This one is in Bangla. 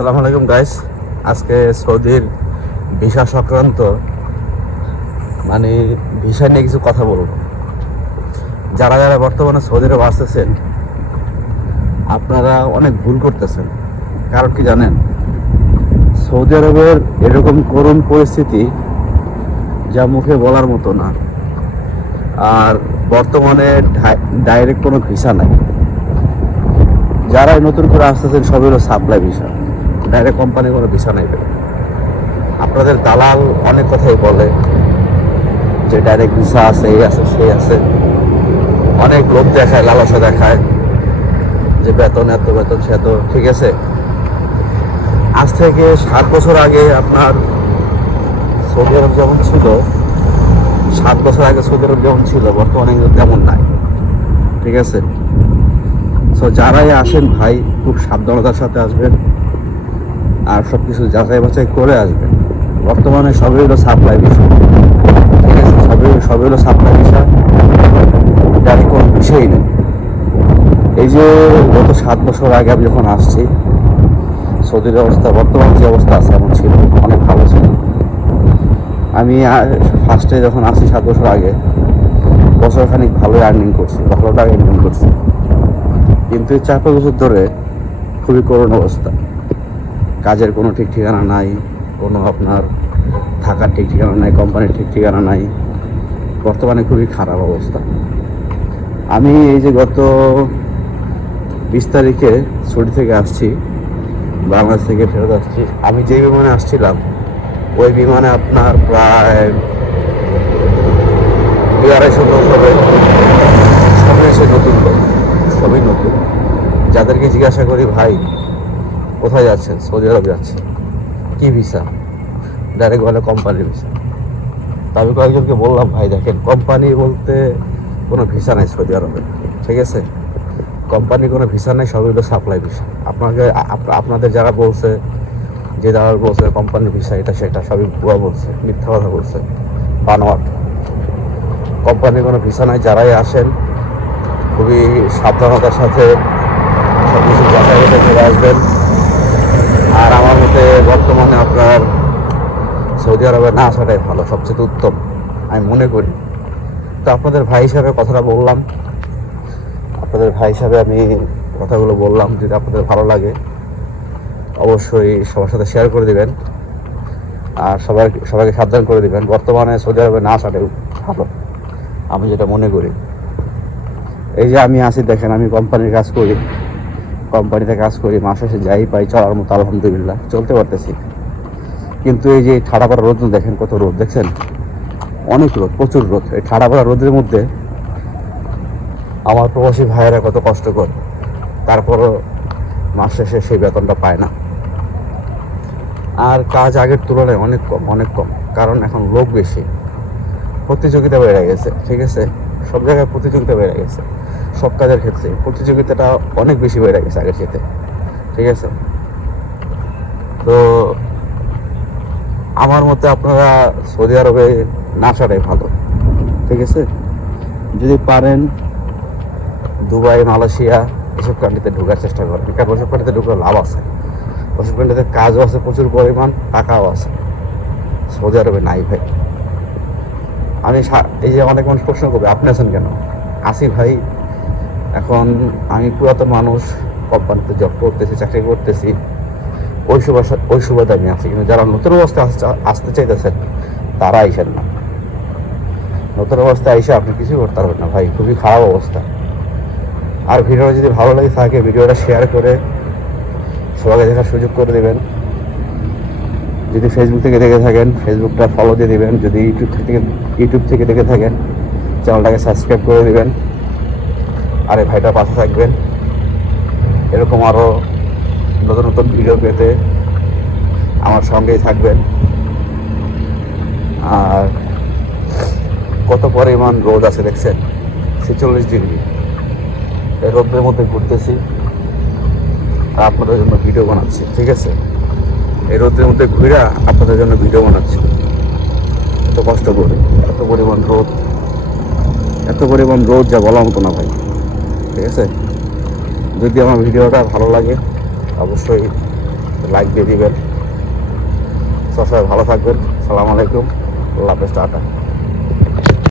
আসসালামু আলাইকুম গাইস। আজকে সৌদির ভিসা সংক্রান্ত ভিসা নিয়ে কিছু কথা বলবো। যারা যারা বর্তমানে সৌদি আরব আসতেছেন আপনারা অনেক ভুল করতেছেন। কারণ কি জানেন, সৌদি আরবের এরকম করুণ পরিস্থিতি যা মুখে বলার মতো না। আর বর্তমানে ডাইরেক্ট কোনো ভিসা নাই। যারাই নতুন করে আসতেছেন সবই হলো সাপ্লাই ভিসা, ডাইরেক্ট কোম্পানির কোনো ভিসা নাই। আপনাদের দালাল অনেক কথাই বলে যে ডাইরেক্ট ভিসা আছে, এই আছে সেই আছে, অনেক লোক দেখায়, লালসা দেখায় যে বেতন এত, বেতন সে এত। ঠিক আছে, আজ থেকে 7 বছর আগে আপনার সৌদি আরব যেমন ছিল, 7 বছর আগে সৌদি আরব যেমন ছিল বর্তমানে কিন্তু তেমন নাই। ঠিক আছে, সো যারাই আসেন ভাই খুব সাবধানতার সাথে আসবেন আর সব কিছু যাচাই বাছাই করে আসবেন। বর্তমানে সবই হলো সাপ্লাই বিষয়। ঠিক আছে, সবই হলো সাপ্লাই বিষয়, ডাইরেক্ট কোনো বিষয়ই নেই। এই যে গত 7 বছর আগে আমি যখন আসছি, সৌদির অবস্থা বর্তমান যে অবস্থা আছে এমন ছিল, অনেক ভালো ছিল। আমি ফার্স্টে যখন আসি 7 বছর আগে, বছরখানিক ভালোই আর্নিং করছি, ভালো টাকা ইনকাম করছি। কিন্তু এই 4-5 বছর ধরে খুবই করুণ অবস্থা। কাজের কোনো ঠিক ঠিকানা নাই, কোনো আপনার থাকার ঠিক ঠিকানা নাই, কোম্পানির ঠিক ঠিকানা নাই। বর্তমানে খুবই খারাপ অবস্থা। আমি এই যে গত 20 তারিখে ছুটি থেকে আসছি, বাংলাদেশ থেকে ফেরত আসছি। আমি যে বিমানে আসছিলাম ওই বিমানে আপনার প্রায় 2-250 লোক হবে। সবাই এসে নতুন লোক, সবই নতুন। যাদেরকে জিজ্ঞাসা করি ভাই কোথায় যাচ্ছেন, সৌদি আরব যাচ্ছে, কি ভিসা, ডাইরেক্ট বলে কোম্পানির ভিসা। তা আমি কয়েকজনকে বললাম ভাই দেখেন, কোম্পানি বলতে কোনো ভিসা নাই সৌদি আরবে। ঠিক আছে, কোম্পানি কোনো ভিসা নেই, সবই হলো সাপ্লাই ভিসা। আপনাদের যারা বলছে, যে দালাল বলছে কোম্পানির ভিসা এটা সেটা, সবই ভুয়া বলছে, মিথ্যা কথা বলছে, বানোয়াট। কোম্পানির কোনো ভিসা নাই। যারাই আসেন খুবই সাবধানতার সাথে সব কিছু যাচাই বাছাই করে আসবেন। আর আমার মতে বর্তমানে আপনার সৌদি আরবে না আসাটাই ভালো, সবচেয়ে উত্তম আমি মনে করি। তো আপনাদের ভাই হিসাবে কথাটা বললাম, আপনাদের ভাই হিসাবে আমি কথাগুলো বললাম। যদি আপনাদের ভালো লাগে অবশ্যই সবার সাথে শেয়ার করে দিবেন আর সবাইকে সাবধান করে দিবেন। বর্তমানে সৌদি আরবে না আসাটাই ভালো আমি যেটা মনে করি। এই যে আমি আসি দেখেন, আমি কোম্পানির কাজ করি, কোম্পানিতে কাজ করি, মাস শেষে যাই পাই চলার মতো আলহামদুলিল্লাহ চলতে পারতেছি। কিন্তু এই যে ঠাড়া পড়া রোদ দেখেন, কত রোদ দেখছেন, অনেক রোদ, প্রচুর রোদ। এই ঠাড়া পড়া রোদের মধ্যে আমার প্রবাসী ভাইয়েরা কত কষ্ট করে, তারপরও মাস শেষে সেই বেতনটা পায় না। আর কাজ আগের তুলনায় অনেক কম, অনেক কম। কারণ এখন লোক বেশি, প্রতিযোগিতা বেড়ে গেছে। ঠিক আছে, সব জায়গায় প্রতিযোগিতা বেড়ে গেছে, সব কাজের ক্ষেত্রে প্রতিযোগিতাটা অনেক বেশি বেড়ে গেছে আগের সাথে। ঠিক আছে, তো আমার মতে আপনারা সৌদি আরবে না আসাটাই ভালো। ঠিক আছে, যদি পারেন দুবাই, মালয়েশিয়া এসব কান্ট্রিতে ঢোকার চেষ্টা করেন। কারণ ওসব কান্ট্রিতে ঢুকলে লাভ আছে, ওসব কান্ট্রিতে কাজও আছে, প্রচুর পরিমাণ টাকাও আছে। সৌদি আরবে নাই ভাই। এই যে অনেক মানুষ প্রশ্ন করবে আপনি আছেন কেন, আসি ভাই। এখন আমি পুরাতন মানুষ, কোম্পানিতে জব করতেছি, চাকরি করতেছি, ওই সুবাদে আমি আছি। কিন্তু যারা নতুন অবস্থায় আসতে চাইতেছেন তারা আইসেন না। নতুন অবস্থায় আইসে আপনি কিছুই করতে পারবেন না ভাই, খুবই খারাপ অবস্থা। আর ভিডিওটা যদি ভালো লাগে থাকে ভিডিওটা শেয়ার করে সবাইকে দেখার সুযোগ করে দেবেন। যদি ফেসবুক থেকে দেখে থাকেন ফেসবুকটা ফলো দিয়ে দেবেন। যদি ইউটিউব থেকে দেখে থাকেন চ্যানেলটাকে সাবস্ক্রাইব করে দেবেন। আর এই ভাইটার পাশে থাকবেন, এরকম আরও নতুন নতুন ভিডিও পেতে আমার সঙ্গেই থাকবেন। আর কত পরিমাণ রোদ আছে দেখছেন, 46 ডিগ্রি। এই রোদের মধ্যে ঘুরতেছি আর আপনাদের জন্য ভিডিও বানাচ্ছি। ঠিক আছে, এই রোদের মধ্যে ঘুরে আপনাদের জন্য ভিডিও বানাচ্ছি, এত কষ্ট করে। এত পরিমাণ রোদ যা বলার মতো না ভাই। ঠিক আছে, যদি আমার ভিডিওটা ভালো লাগে অবশ্যই লাইক দিয়ে দিবেন। সবাই ভালো থাকবেন। সালাম আলাইকুম, আল্লাহ হাফেজ, টাটা।